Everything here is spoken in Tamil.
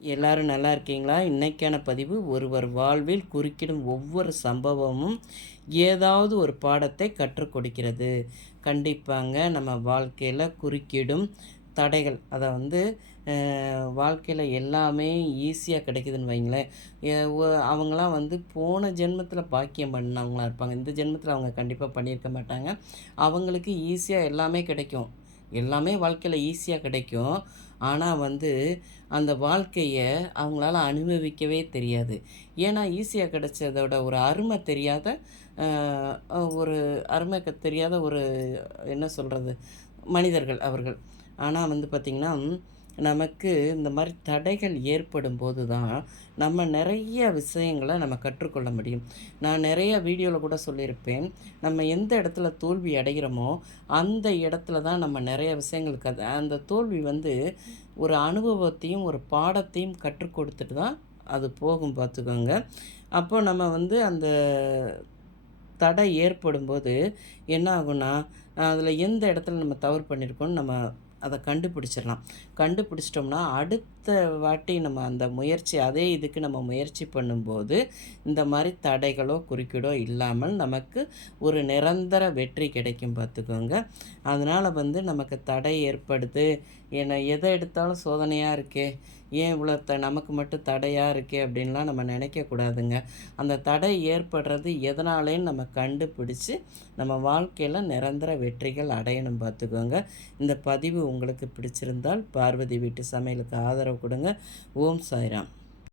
எல்லாரும் நல்லா இருக்கீங்களா? இன்னைக்கான பதிவு ஒருவர் வாழ்வில் குறுக்கிடும் ஒவ்வொரு சம்பவமும் ஏதாவது ஒரு பாடத்தை கற்றுக் கொடுக்கிறது. கண்டிப்பாங்க நம்ம வாழ்க்கையில குறுக்கிடும் தடைகள் அத வந்து வாழ்க்கையில எல்லாமே ஈஸியா கிடைக்குதுன்னு வைங்களேன். எ ஒ அவங்கலாம் வந்து போன ஜென்மத்தில பாக்கியம் பண்ணவங்களா இருப்பாங்க. இந்த ஜென்மத்தில அவங்க கண்டிப்பா பண்ணியிருக்க மாட்டாங்க. அவங்களுக்கு ஈஸியா எல்லாமே கிடைக்கும். எல்லாமே வாழ்க்கையில ஈஸியா கிடைக்கும். ஆனா வந்து அந்த வாழ்க்கைய அவங்களால அனுபவிக்கவே தெரியாது. ஏன்னா, ஈஸியா கிடைச்சதோட ஒரு அருமை தெரியாத ஒரு தெரியாத ஒரு என்ன சொல்றது? மனிதர்கள் அவர்கள். ஆனா வந்து பார்த்திங்கன்னா, நமக்கு இந்த மாரி தடைகள் ஏற்படும்போது தான், நம்ம நெறைய விஷயங்கள நம்ம கற்றுக்கொள்ள முடியும். நான் நெறைய வீடியோல கூட சொல்லியிருப்பேன். நம்ம எந்த இடத்துல தோல்வி அடைகிறோமோ, அந்த இடத்துல தான் நம்ம நெறைய விஷயங்களுக்கு அந்த தோல்வி வந்து ஒரு அனுபவத்தையும், ஒரு பாடத்தையும் கற்றுக் கொடுத்துட்டு தான் அது போகும் பார்த்துக்கோங்க. அப்போ நம்ம வந்து அந்த தடை ஏற்படும்போது என்ன ஆகும்னா, அதில எந்த இடத்துல நம்ம தவறு பண்ணியிருக்கோம்னு நம்ம அத கண்டுபிடிச்சிடலாம். கண்டுபிடிச்சிட்டோம்னா, அடுத்த வாட்டி நம்ம அந்த முயற்சி அதே இதுக்கு நம்ம முயற்சி பண்ணும்போது, இந்த மாரி தடைகளோ, குறுக்கீடோ இல்லாமல் நமக்கு ஒரு நிரந்தர வெற்றி கிடைக்கும் பார்த்துக்கோங்க. அதனால வந்து நமக்கு தடை ஏற்படுது, ஏன்னா எத எடுத்தாலும் சோதனையா இருக்கே, ஏன் இவ்வளோ நமக்கு மட்டும் தடையா இருக்கே அப்படின்லாம் நம்ம நினைக்கக்கூடாதுங்க. அந்த தடை ஏற்படுறது எதனாலேன்னு நம்ம கண்டுபிடிச்சு, நம்ம வாழ்க்கையில நிரந்தர வெற்றிகள் அடையணும் பார்த்துக்கோங்க. இந்த பதிவு உங்களுக்கு பிடிச்சிருந்தால் பார்வதி வீட்டு சமையலுக்கு ஆதரவு கொடுங்க. ஓம் சாய்ராம்.